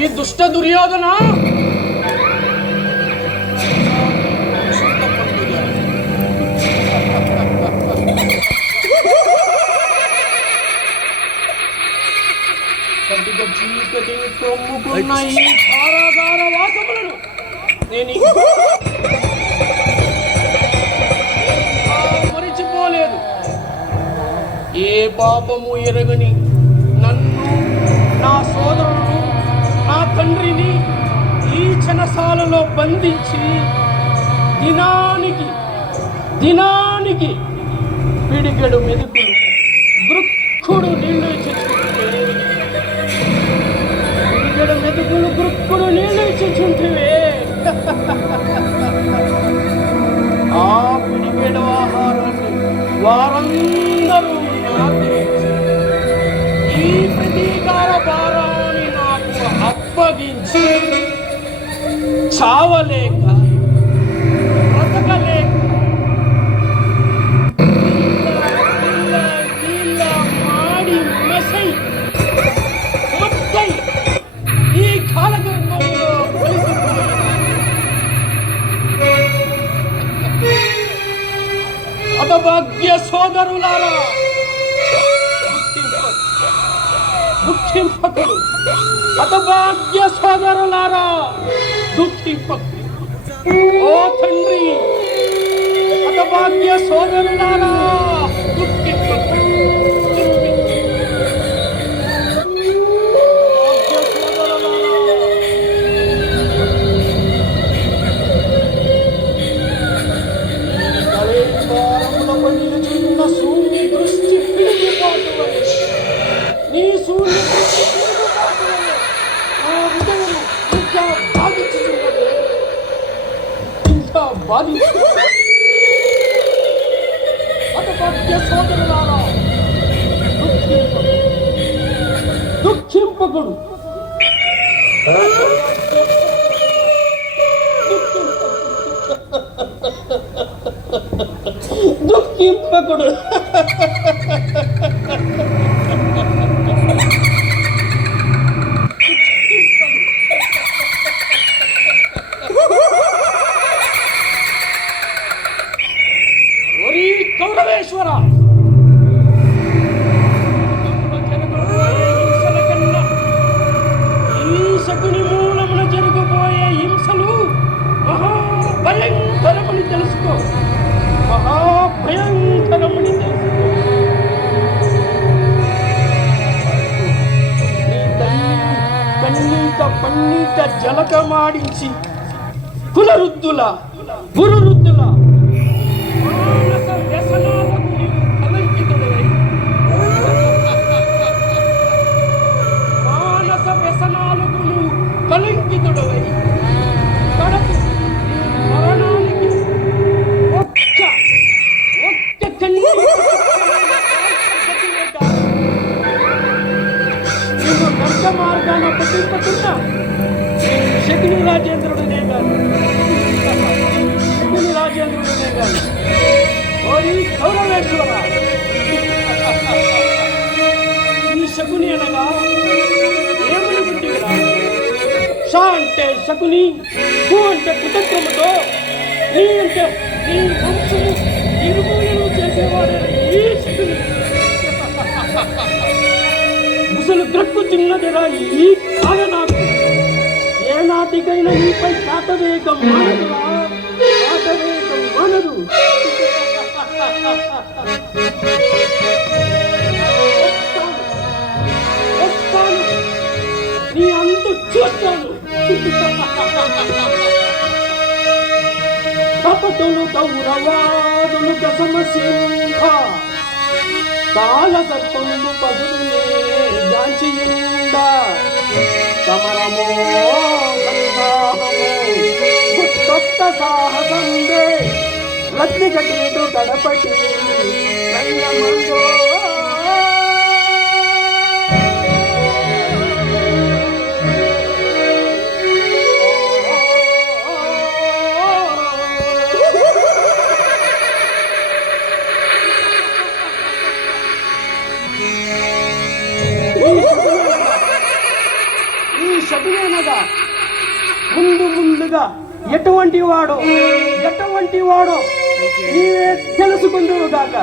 ఈ దుష్ట దుర్యోధన చీకటి ప్రొమ్ముకున్న ఈ కారాగార వాసములను నేను మరిచిపోలేదు. ఏ పాపము ఎరగని నన్ను, నా సోదరుడు, నా తండ్రిని ఈ చెనసాలలో బంధించి దినానికి పిడికెడు మెదుకులు గృక్కుడు నీళ్లు ఇచ్చుంటివే, పిడికెడు మెదుకులు గృక్కుడు నీళ్లు ఇచ్చుంటివే. ఆ పిడికెడు ఆహారాన్ని వారందరూ నాకు ఈ ప్రతీకార భారాన్ని నాకు అప్పగించి చావలేక బ్రతకలేక మాడి మెసై మొత్తై ఈ కాలగర్భంలో హతభాగ్య సోదరులారా, దుఃఖింపకుడు. హతభాగ్య సోదరులారా, దుఃఖింపకుడు. ఓ తండ్రి, హతభాగ్య సోదరులారా, దుఃఖింపకుడు. నీ సూర్య ఇంకా బాధించు. హతభాగ్య సోదరులారా, దుఃఖింపకుడు. దుఃఖింపకుడు. కౌరవేశ్వర, హింసల కన్నా ఈ శకుని మూలమున జరగబోయే హింసలు మహాభయంకరమని తెలుసుకో, మహాభయంకరమని తెలుసుకో. నీ తల్లి పన్నీట జలకమాడించి కులరుద్దుల గురురుద్దుల కలంకితుడవై కడపు మరణానికి ఒక్క కన్నీరు నర్క మార్గాన పట్టింపకుండా శకుని రాజేంద్రుడనే కాదు, శకుని రాజేంద్రుడనే కాదు. ఓరి కౌరవేశ్వర, ఈ శకుని అనగా ఏమని పుట్టిరా? షా అంటే శకుని, కు అంటే కుతంత్రముతో, నీ అంటే నీ వంశము నిర్మూలన చేసేవాడే ఈ శకుని. ముసలు గ్రక్కుతున్నదిరా ఈ కాల నాకు. ఏ నాటికైనా నీపై కాటవేగం మానదురా, కాటవేగం మానదు. వస్తాను, నీ అందు చూస్తాను. కపటులు కౌరవాదులు గసమసింహ కాల సర్పములు పదునే గాంచియుండ సమరమో గుట్టొక్క సాహసందే లక్ష్మి కటీడు గడపటి రంగమందో. శకునేనగా ముందుగా ఎటువంటి వాడో నీవే తెలుసుకుందువు గాక.